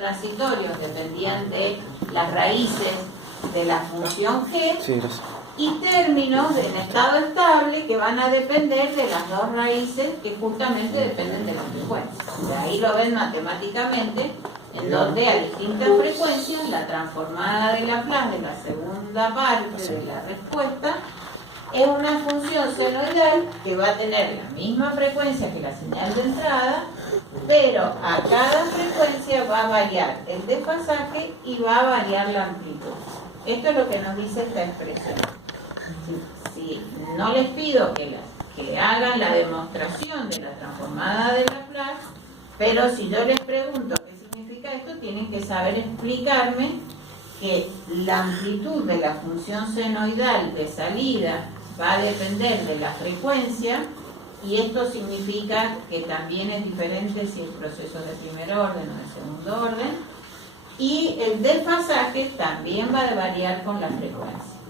transitorios dependían de las raíces de la función g, y términos en estado estable que van a depender de las dos raíces que justamente dependen de la frecuencia. De ahí lo ven matemáticamente, en donde a distintas frecuencias la transformada de Laplace de la segunda parte de la respuesta es una función senoidal que va a tener la misma frecuencia que la señal de entrada, pero a cada frecuencia va a variar el desfasaje y va a variar la amplitud. Esto es lo que nos dice esta expresión. Si no les pido que hagan la demostración de la transformada de Laplace, pero si yo les pregunto qué significa esto, tienen que saber explicarme que la amplitud de la función senoidal de salida va a depender de la frecuencia, y esto significa que también es diferente si el proceso es de primer orden o de segundo orden, y el desfasaje también va a variar con la frecuencia.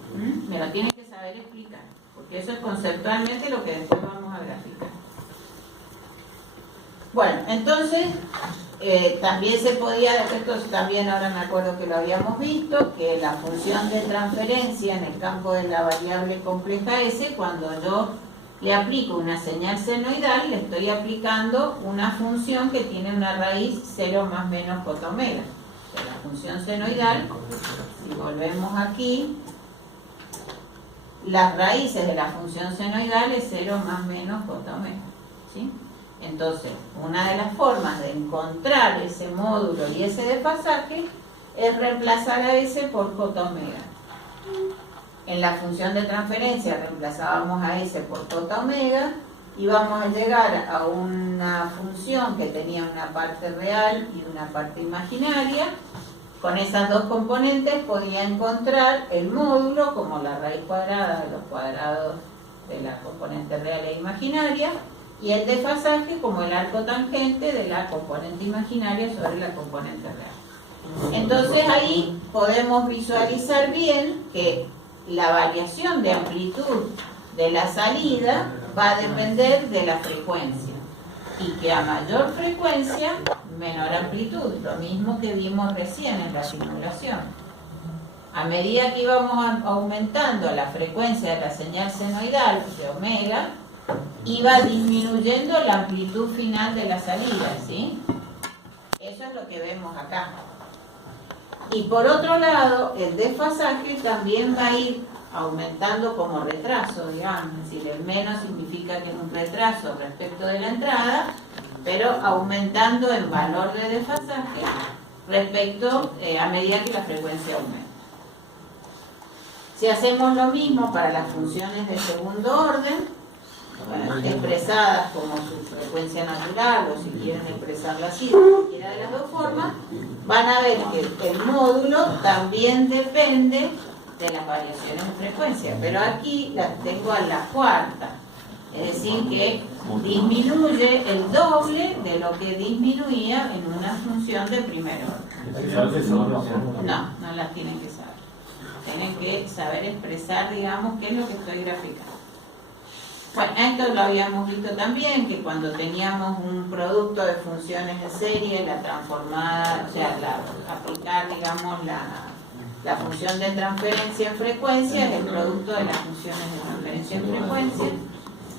Me lo tienen que saber explicar, porque eso es conceptualmente lo que después vamos a graficar. Bueno, entonces también se podía, esto también ahora me acuerdo que lo habíamos visto, que la función de transferencia en el campo de la variable compleja S, cuando yo le aplico una señal senoidal, le estoy aplicando una función que tiene una raíz 0 más menos cotomega. O sea, la función senoidal, si volvemos aquí, las raíces de la función senoidal es 0 más menos cotomega, ¿sí? Entonces, una de las formas de encontrar ese módulo y ese desfasaje es reemplazar a S por cotomega. En la función de transferencia reemplazábamos a S por cotomega y vamos a llegar a una función que tenía una parte real y una parte imaginaria. Con esas dos componentes podía encontrar el módulo como la raíz cuadrada de los cuadrados de la componente real e imaginaria, y el desfasaje como el arco tangente de la componente imaginaria sobre la componente real. Entonces ahí podemos visualizar bien que la variación de amplitud de la salida va a depender de la frecuencia, y que a mayor frecuencia, menor amplitud, lo mismo que vimos recién en la simulación. A medida que íbamos aumentando la frecuencia de la señal senoidal de omega, iba disminuyendo la amplitud final de la salida, ¿sí? Eso es lo que vemos acá. Y por otro lado, el desfasaje también va a ir aumentando como retraso, digamos. Es decir, el menos significa que es un retraso respecto de la entrada, pero aumentando en valor de desfasaje respecto a medida que la frecuencia aumenta. Si hacemos lo mismo para las funciones de segundo orden, expresadas como su frecuencia natural, o si quieren expresarla así, de cualquiera de las dos formas, van a ver que el módulo también depende de las variaciones de frecuencia, pero aquí las tengo a la cuarta, es decir que disminuye el doble de lo que disminuía en una función de primer orden. No las tienen que saber. Tienen que saber expresar, digamos, qué es lo que estoy graficando. Bueno, esto lo habíamos visto también, que cuando teníamos un producto de funciones de serie, la transformada, o sea, aplicar, digamos, la función de transferencia en frecuencia es el producto de las funciones de transferencia en frecuencia.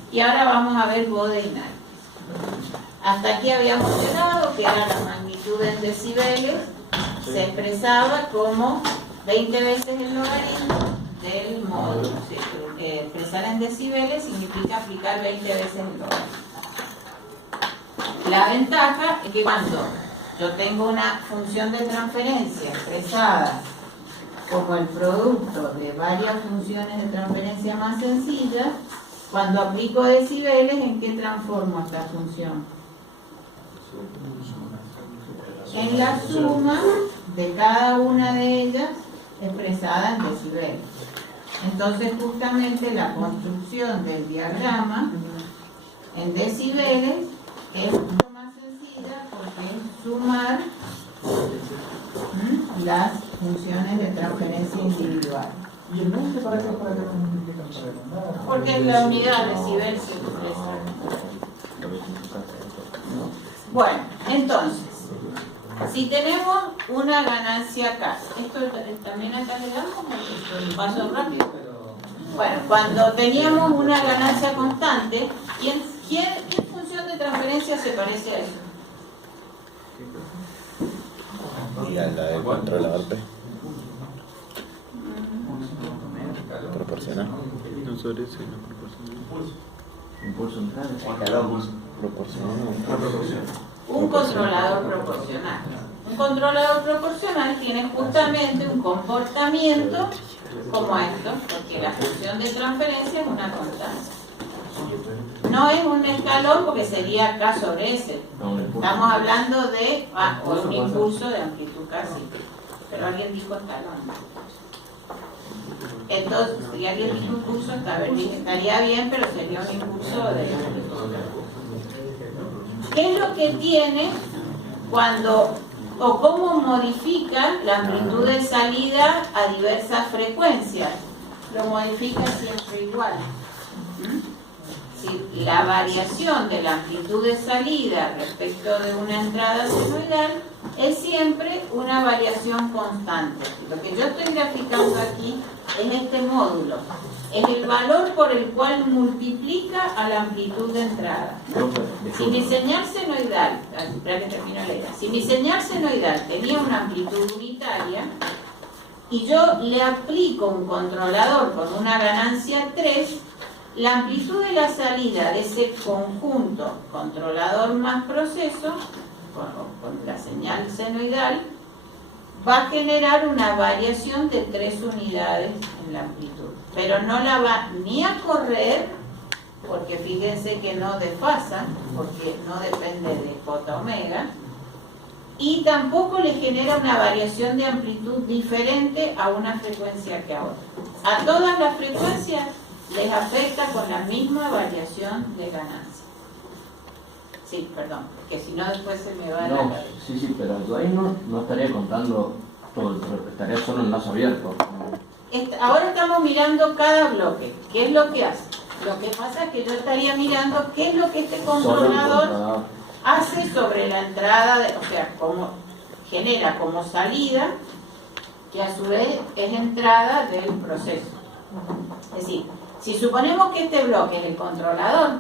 Y ahora vamos a ver Bode y Nyquist. Hasta aquí habíamos llegado, que era la magnitud en decibeles, se expresaba como 20 veces el logaritmo del módulo. ¿Sí? Expresar en decibeles significa aplicar 20 veces el logaritmo. La ventaja es que cuando yo tengo una función de transferencia expresada como el producto de varias funciones de transferencia más sencillas, cuando aplico decibeles, ¿en qué transformo esta función? En la suma de cada una de ellas expresada en decibeles. Entonces, justamente la construcción del diagrama en decibeles es mucho más sencilla porque es sumar las funciones de transferencia individual. ¿Y el 20 para qué no significa? Porque en la unidad decibel se expresa. Bueno, entonces, Si tenemos una ganancia acá, esto también acá le damos un paso rápido. Bueno, cuando teníamos una ganancia constante, ¿qué función de transferencia se parece a eso? Y a la del controlador P. Proporcional. No sobre eso, no proporcional. Impulso entral. Proporcional. Un controlador proporcional. Un controlador proporcional tiene justamente un comportamiento como esto, porque la función de transferencia es una constante. No es un escalón porque sería K sobre S. Estamos hablando de un impulso de amplitud casi. Pero alguien dijo escalón. Entonces, si alguien dijo impulso, estaría bien, pero sería un impulso de amplitud. ¿Qué es lo que tiene cuando o cómo modifica la amplitud de salida a diversas frecuencias? Lo modifica siempre igual. Si la variación de la amplitud de salida respecto de una entrada senoidal es siempre una variación constante. Lo que yo estoy graficando aquí es este módulo. Es el valor por el cual multiplica a la amplitud de entrada. Si mi señal senoidal, espera que termino la idea, si mi señal senoidal tenía una amplitud unitaria y yo le aplico un controlador con una ganancia 3, la amplitud de la salida de ese conjunto controlador más proceso, con la señal senoidal, va a generar una variación de 3 unidades en la amplitud. Pero no la va ni a correr, porque fíjense que no desfasa, porque no depende de J omega, y tampoco le genera una variación de amplitud diferente a una frecuencia que a otra. A todas las frecuencias les afecta con la misma variación de ganancia. Sí, perdón, que si no después se me va a la cabeza. Sí, pero yo ahí no estaría contando todo, estaría solo en lazo abierto. Ahora estamos mirando cada bloque. ¿Qué es lo que hace? Lo que pasa es que yo estaría mirando qué es lo que este controlador hace sobre la entrada, o sea, como genera como salida, que a su vez es entrada del proceso. Es decir, si suponemos que este bloque es el controlador,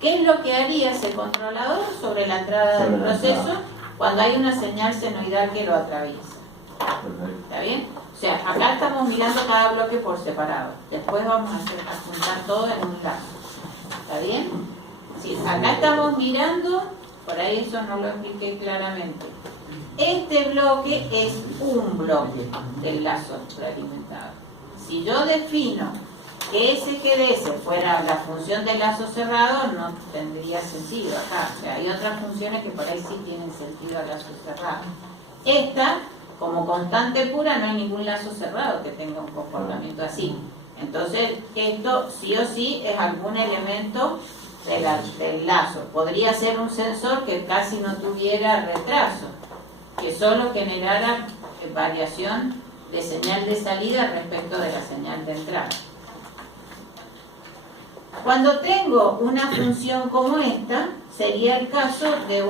¿qué es lo que haría ese controlador sobre la entrada del proceso cuando hay una señal senoidal que lo atraviesa? ¿Está bien? O sea, acá estamos mirando cada bloque por separado. Después vamos a juntar todo en un lazo. ¿Está bien? Sí, acá estamos mirando, por ahí eso no lo expliqué claramente. Este bloque es un bloque del lazo realimentado. Si yo defino que SGDS fuera la función del lazo cerrado, no tendría sentido acá. O sea, hay otras funciones que por ahí sí tienen sentido al lazo cerrado. Esta, como constante pura, no hay ningún lazo cerrado que tenga un comportamiento así. Entonces, esto sí o sí es algún elemento del lazo. Podría ser un sensor que casi no tuviera retraso, que solo generara variación de señal de salida respecto de la señal de entrada. Cuando tengo una función como esta, sería el caso de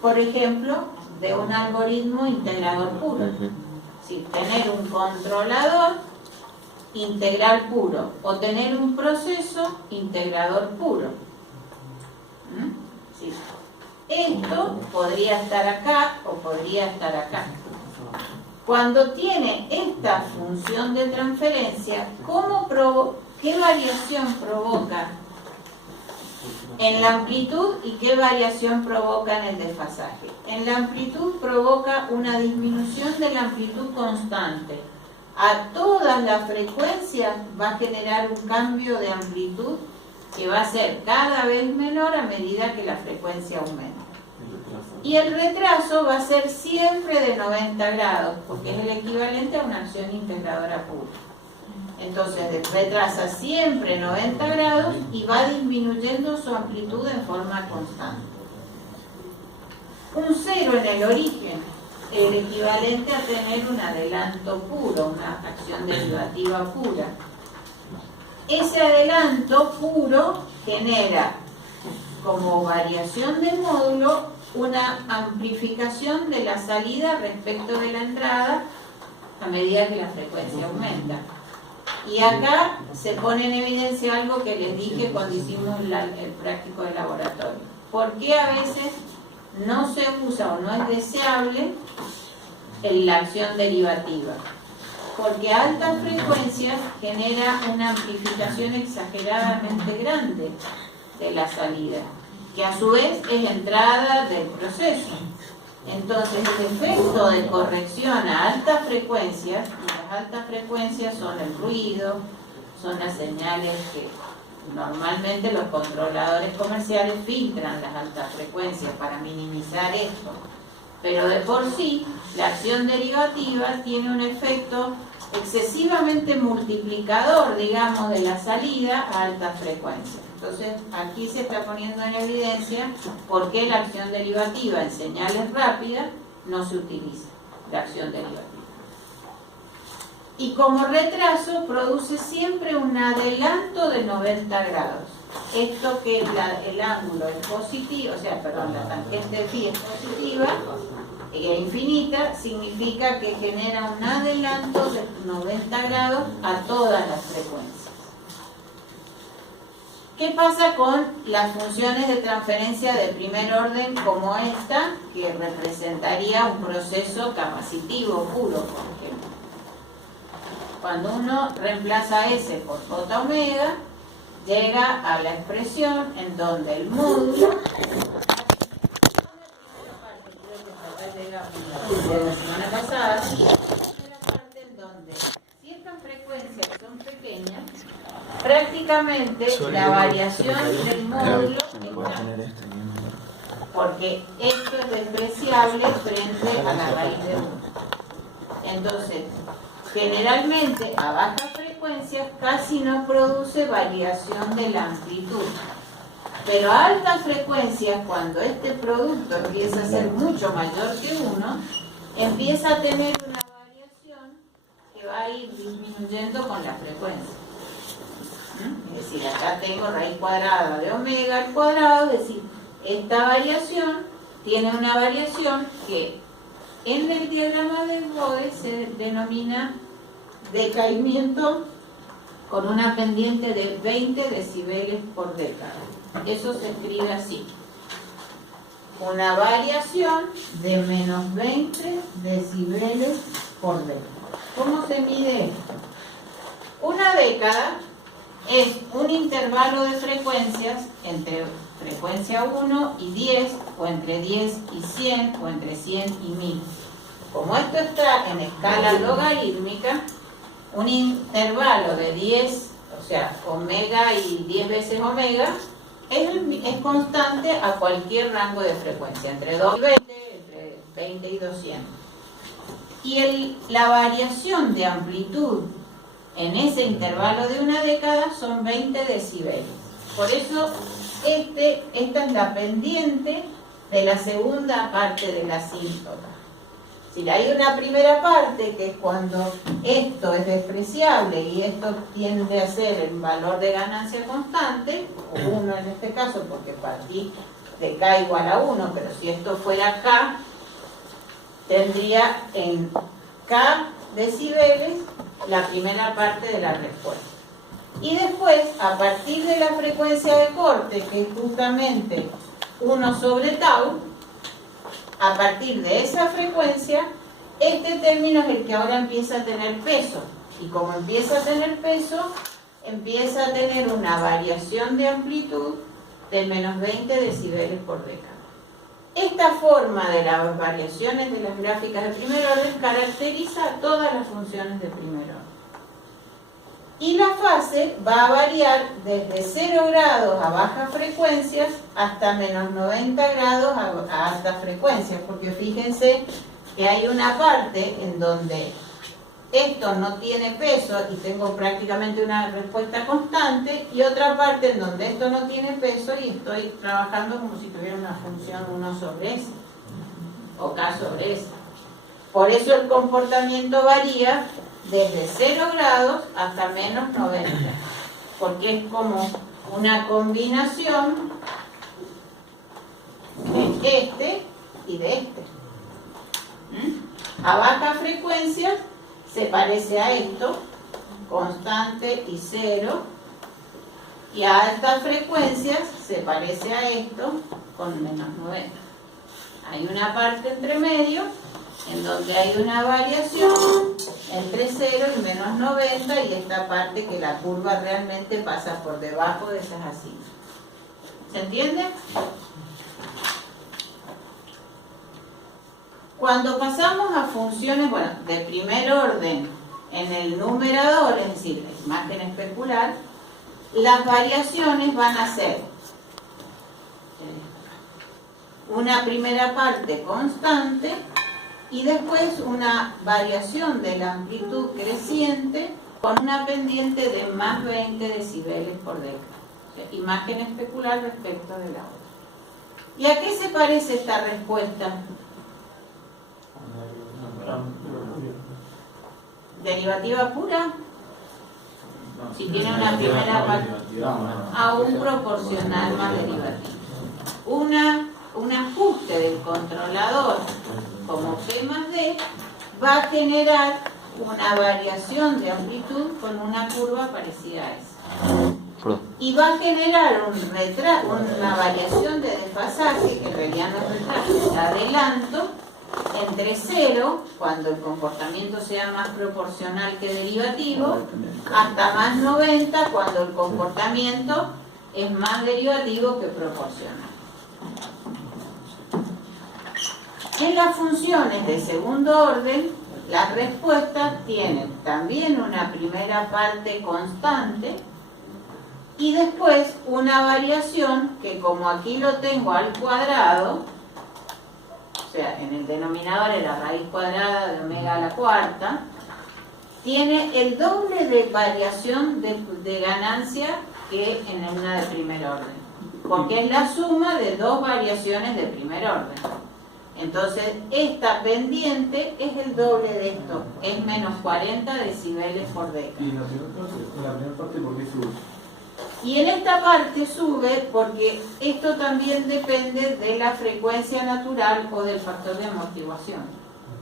por ejemplo, de un algoritmo integrador puro. Si tener un controlador integral puro o tener un proceso integrador puro. Sí. Esto podría estar acá o podría estar acá. Cuando tiene esta función de transferencia, ¿qué variación provoca en la amplitud y qué variación provoca en el desfasaje? En la amplitud provoca una disminución de la amplitud constante. A todas las frecuencias va a generar un cambio de amplitud que va a ser cada vez menor a medida que la frecuencia aumenta. Y el retraso va a ser siempre de 90 grados, porque es el equivalente a una acción integradora pura. Entonces retrasa siempre 90 grados y va disminuyendo su amplitud en forma constante. Un cero en el origen, el equivalente a tener un adelanto puro, una acción derivativa pura. Ese adelanto puro genera como variación de módulo una amplificación de la salida respecto de la entrada a medida que la frecuencia aumenta. Y acá se pone en evidencia algo que les dije cuando hicimos el práctico de laboratorio. ¿Por qué a veces no se usa o no es deseable la acción derivativa? Porque a altas frecuencias genera una amplificación exageradamente grande de la salida, que a su vez es entrada del proceso. Entonces el efecto de corrección a altas frecuencias, y las altas frecuencias son el ruido, son las señales que normalmente los controladores comerciales filtran las altas frecuencias para minimizar esto, pero de por sí la acción derivativa tiene un efecto excesivamente multiplicador, digamos, de la salida a altas frecuencias. Entonces aquí se está poniendo en evidencia por qué la acción derivativa en señales rápidas no se utiliza, la acción derivativa. Y como retraso produce siempre un adelanto de 90 grados. Esto que el ángulo es positivo, o sea, perdón, la tangente phi es positiva e infinita, significa que genera un adelanto de 90 grados a todas las frecuencias. ¿Qué pasa con las funciones de transferencia de primer orden como esta, que representaría un proceso capacitivo puro, por ejemplo? Cuando uno reemplaza S por J omega, llega a la expresión en donde el módulo, la semana pasada, la primera parte en donde, si estas frecuencias son pequeñas, prácticamente la variación del módulo es porque esto es despreciable frente a la raíz de 1. Entonces, generalmente a bajas frecuencias casi no produce variación de la amplitud. Pero a altas frecuencias, cuando este producto empieza a ser mucho mayor que 1, empieza a tener una variación que va a ir disminuyendo con la frecuencia. Es decir, acá tengo raíz cuadrada de omega al cuadrado, es decir, esta variación tiene una variación que en el diagrama de Bode se denomina decaimiento con una pendiente de 20 decibeles por década. Eso se escribe así: una variación de menos 20 decibeles por década. ¿Cómo se mide esto? Una década es un intervalo de frecuencias entre frecuencia 1 y 10, o entre 10 y 100, o entre 100 y 1000. Como esto está en escala logarítmica, un intervalo de 10, o sea, omega y 10 veces omega, es constante a cualquier rango de frecuencia, entre 2 y 20, entre 20 y 200. Y la variación de amplitud en ese intervalo de una década son 20 decibeles. Por eso esta es la pendiente de la segunda parte de la asíntota. Si hay una primera parte, que es cuando esto es despreciable y esto tiende a ser el valor de ganancia constante, o 1 en este caso, porque partí de K igual a 1, pero si esto fuera K, tendría en K decibeles la primera parte de la respuesta. Y después, a partir de la frecuencia de corte, que es justamente 1 sobre tau, a partir de esa frecuencia, este término es el que ahora empieza a tener peso. Y como empieza a tener peso, empieza a tener una variación de amplitud de menos 20 decibeles por década. Esta forma de las variaciones de las gráficas de primer orden caracteriza a todas las funciones de primer orden. Y la fase va a variar desde 0 grados a bajas frecuencias hasta menos 90 grados a altas frecuencias, porque fíjense que hay una parte en donde esto no tiene peso y tengo prácticamente una respuesta constante, y otra parte en donde esto no tiene peso y estoy trabajando como si tuviera una función 1 sobre S o K sobre S. Por eso el comportamiento varía desde 0 grados hasta menos 90, porque es como una combinación este y de este. A baja frecuencia se parece a esto, constante y cero, y a altas frecuencias se parece a esto con menos 90. Hay una parte entre medio en donde hay una variación entre 0 y menos 90 y esta parte que la curva realmente pasa por debajo de esas asilas. ¿Se entiende? Cuando pasamos a funciones, bueno, de primer orden en el numerador, es decir, la imagen especular, las variaciones van a ser una primera parte constante y después una variación de la amplitud creciente con una pendiente de más 20 decibeles por década. O sea, imagen especular respecto de la otra. ¿Y a qué se parece esta respuesta? ¿Derivativa pura? Si tiene una primera parte, a un proporcional más derivativo. Un ajuste del controlador como P más D va a generar una variación de amplitud con una curva parecida a esa. Y va a generar una variación de desfasaje, que en realidad no es retraso, es adelanto, entre 0, cuando el comportamiento sea más proporcional que derivativo, hasta más 90, cuando el comportamiento es más derivativo que proporcional. En las funciones de segundo orden, las respuestas tienen también una primera parte constante y después una variación que, como aquí lo tengo al cuadrado, o sea, en el denominador es la raíz cuadrada de omega a la cuarta, tiene el doble de variación de ganancia que en una de primer orden, porque es la suma de dos variaciones de primer orden. Entonces, esta pendiente es el doble de esto, es menos 40 decibeles por década. ¿Y la primera parte por qué sube? Y en esta parte sube porque esto también depende de la frecuencia natural o del factor de amortiguación.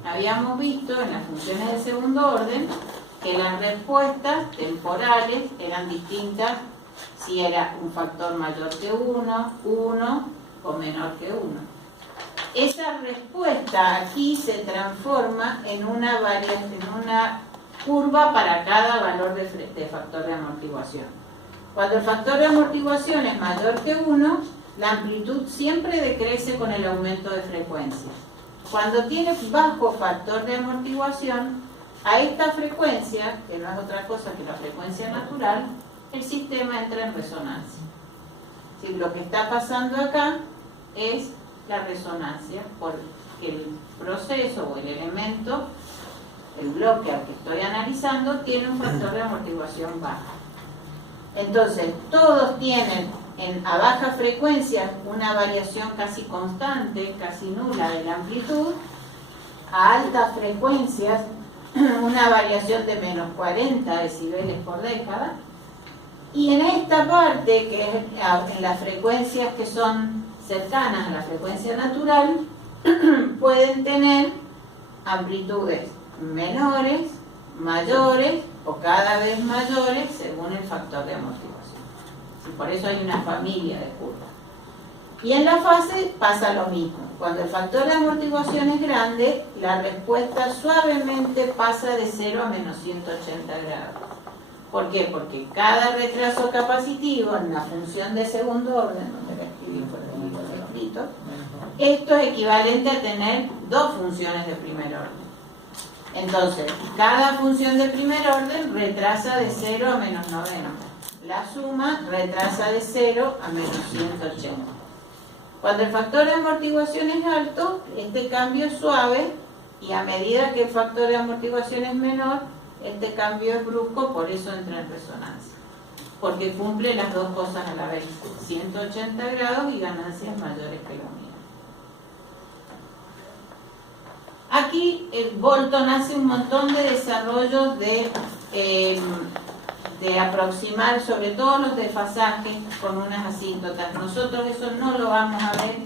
Habíamos visto en las funciones de segundo orden que las respuestas temporales eran distintas si era un factor mayor que 1, 1 o menor que 1. Esa respuesta aquí se transforma en una curva para cada valor de factor de amortiguación. Cuando el factor de amortiguación es mayor que 1, la amplitud siempre decrece con el aumento de frecuencia. Cuando tiene bajo factor de amortiguación, a esta frecuencia, que no es otra cosa que la frecuencia natural, el sistema entra en resonancia. Si lo que está pasando acá es la resonancia, porque el proceso o el elemento, el bloque al que estoy analizando, tiene un factor de amortiguación bajo. Entonces, todos tienen a baja frecuencia una variación casi constante, casi nula de la amplitud, a altas frecuencias una variación de menos 40 decibeles por década, y en esta parte, que es en las frecuencias que son cercanas a la frecuencia natural, pueden tener amplitudes menores, mayores o cada vez mayores según el factor de amortiguación. Y por eso hay una familia de curvas. Y en la fase pasa lo mismo. Cuando el factor de amortiguación es grande, la respuesta suavemente pasa de 0 a menos 180 grados. ¿Por qué? Porque cada retraso capacitivo en la función de segundo orden, donde lo escribí por el escrito, esto es equivalente a tener dos funciones de primer orden. Entonces, cada función de primer orden retrasa de 0 a menos 90. La suma retrasa de 0 a menos 180. Cuando el factor de amortiguación es alto, este cambio es suave, y a medida que el factor de amortiguación es menor, este cambio es brusco, por eso entra en resonancia. Porque cumple las dos cosas a la vez, 180 grados y ganancias mayores que la unidad. Aquí Bolton hace un montón de desarrollos de aproximar sobre todo los desfasajes con unas asíntotas. Nosotros eso no lo vamos a ver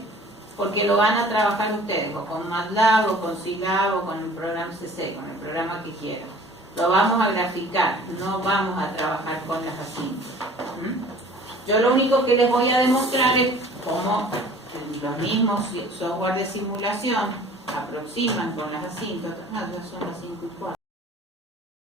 porque lo van a trabajar ustedes, o con MATLAB, o con Scilab, o con el programa CC, con el programa que quieran. Lo vamos a graficar, no vamos a trabajar con las asíncronas. Yo lo único que les voy a demostrar es cómo los mismos software de simulación aproximan con las asíncronas. Ya son las 5:04.